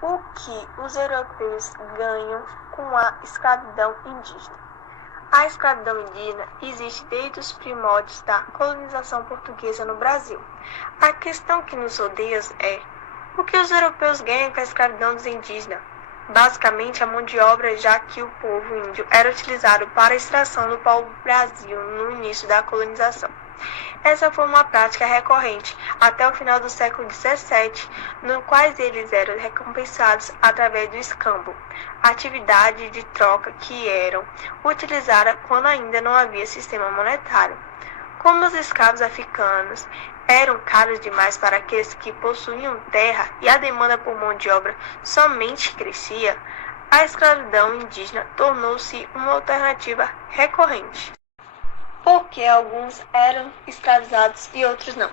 O que os europeus ganham com a escravidão indígena? A escravidão indígena existe desde os primórdios da colonização portuguesa no Brasil. A questão que nos rodeia é: o que os europeus ganham com a escravidão dos indígenas? Basicamente, a mão de obra, já que o povo índio era utilizado para a extração do pau-brasil no início da colonização. Essa foi uma prática recorrente até o final do século XVII, no qual eles eram recompensados através do escambo, atividade de troca que eram utilizada quando ainda não havia sistema monetário. Como os escravos africanos eram caros demais para aqueles que possuíam terra e a demanda por mão de obra somente crescia, a escravidão indígena tornou-se uma alternativa recorrente, porque alguns eram escravizados e outros não.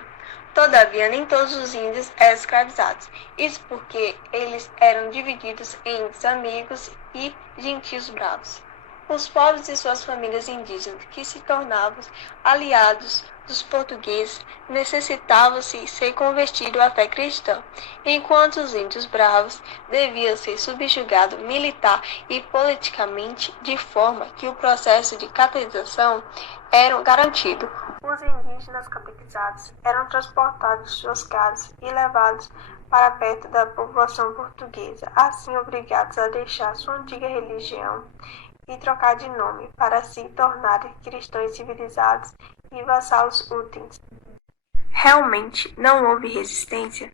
Todavia, nem todos os índios eram escravizados. Isso porque eles eram divididos em índios amigos e gentios bravos. Os povos e suas famílias indígenas, que se tornavam aliados dos portugueses, necessitavam-se ser convertidos à fé cristã, enquanto os índios bravos deviam ser subjugados militar e politicamente, de forma que o processo de catequização era garantido. Os indígenas catequizados eram transportados de suas casas e levados para perto da população portuguesa, assim obrigados a deixar sua antiga religião e trocar de nome para se tornarem cristãos civilizados e vassalos úteis. Realmente não houve resistência?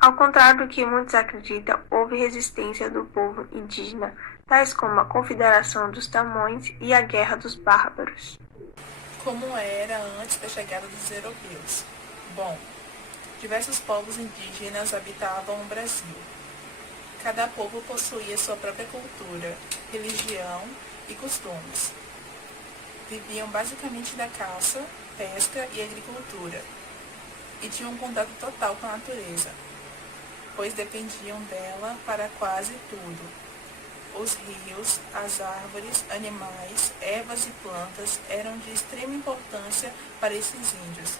Ao contrário do que muitos acreditam, houve resistência do povo indígena, tais como a Confederação dos Tamoios e a Guerra dos Bárbaros. Como era antes da chegada dos europeus? Bom, diversos povos indígenas habitavam o Brasil. Cada povo possuía sua própria cultura, religião e costumes. Viviam basicamente da caça, pesca e agricultura, e tinham um contato total com a natureza, pois dependiam dela para quase tudo. Os rios, as árvores, animais, ervas e plantas eram de extrema importância para esses índios.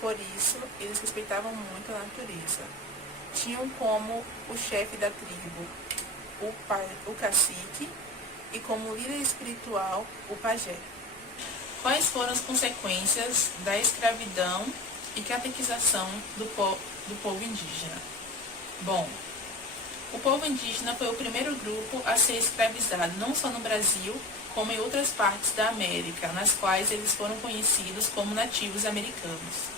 Por isso, eles respeitavam muito a natureza. Tinham como o chefe da tribo o cacique e como líder espiritual o pajé. Quais foram as consequências da escravidão e catequização do povo indígena? Bom, o povo indígena foi o primeiro grupo a ser escravizado, não só no Brasil, como em outras partes da América, nas quais eles foram conhecidos como nativos americanos.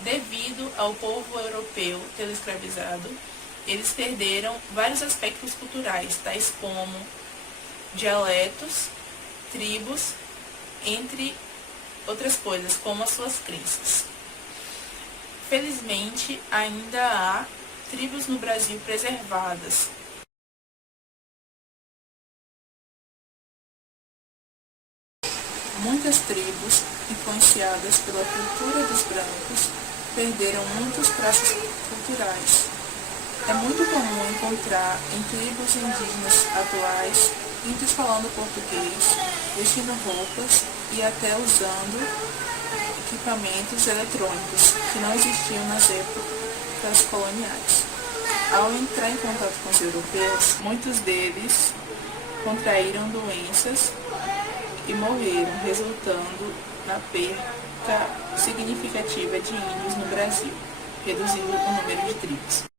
Devido ao povo europeu tê-lo escravizado, eles perderam vários aspectos culturais, tais como dialetos, tribos, entre outras coisas, como as suas crenças. Felizmente, ainda há tribos no Brasil preservadas. Muitas tribos, influenciadas pela cultura dos brancos, perderam muitos traços culturais. É muito comum encontrar em tribos indígenas atuais índios falando português, vestindo roupas e até usando equipamentos eletrônicos que não existiam nas épocas coloniais. Ao entrar em contato com os europeus, muitos deles contraíram doenças e morreram, resultando na perda significativa de índios no Brasil, reduzindo o número de tribos.